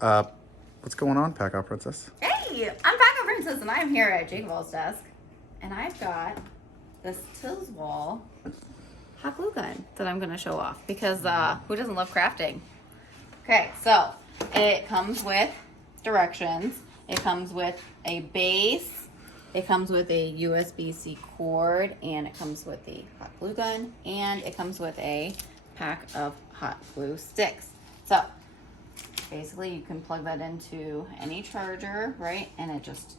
What's going on, PACKOUT Princess? Hey, I'm PACKOUT Princess, and I'm here at JakeOfALL's desk, and I've got this Tilswall hot glue gun that I'm going to show off because who doesn't love crafting? Okay, so it comes with directions. It comes with a base. It comes with a USB-C cord, and it comes with the hot glue gun, and it comes with a pack of hot glue sticks. So basically you can plug that into any charger, right? And it just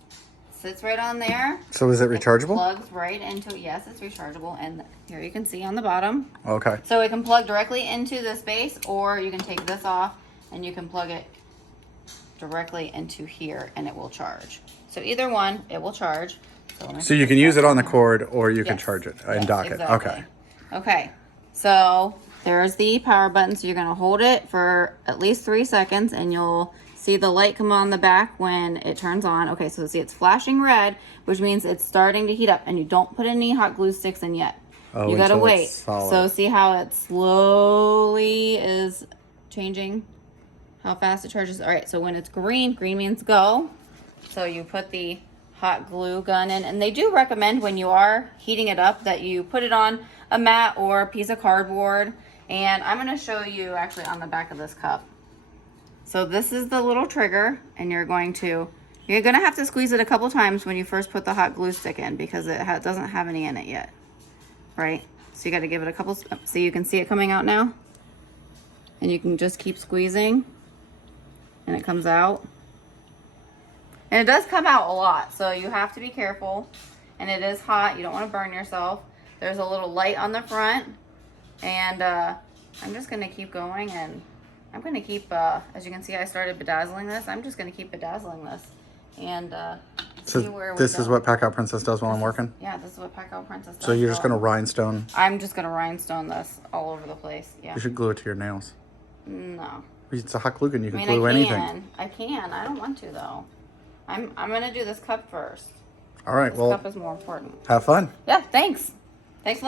sits right on there. So is it rechargeable? Plugs right into it. Yes, it's rechargeable. And here you can see on the bottom. Okay. So it can plug directly into this base, or you can take this off and you can plug it directly into here and it will charge. So either one, it will charge. So you can use it on the cord or you can charge it and dock exactly. it. Okay. Okay. So there's the power button. So you're going to hold it for at least 3 seconds and you'll see the light come on the back when it turns on. Okay, so see it's flashing red, which means it's starting to heat up, and you don't put any hot glue sticks in yet. Oh, you gotta wait. So see how it slowly is changing, how fast it charges. All right, so when it's green, green means go. So you put the hot glue gun in, and they do recommend when you are heating it up that you put it on a mat or a piece of cardboard. And I'm gonna show you actually on the back of this cup. So this is the little trigger, and you're gonna have to squeeze it a couple times when you first put the hot glue stick in because it doesn't have any in it yet, right? So you got to give it a couple, so you can see it coming out now, and you can just keep squeezing, and it comes out, and it does come out a lot, so you have to be careful, and it is hot. You don't want to burn yourself. There's a little light on the front, and I'm just gonna keep going, and I'm going to keep, as you can see, I started bedazzling this. I'm just going to keep bedazzling this and see where we go. This is what PACKOUT Princess does while I'm working? Yeah, this is what PACKOUT Princess does. So you're just going to rhinestone? I'm just going to rhinestone this all over the place, yeah. You should glue it to your nails. No. It's a hot glue gun. You can glue anything. I can. I don't want to, though. I'm going to do this cup first. All right, this well. This cup is more important. Have fun. Yeah, thanks. Thanks a lot.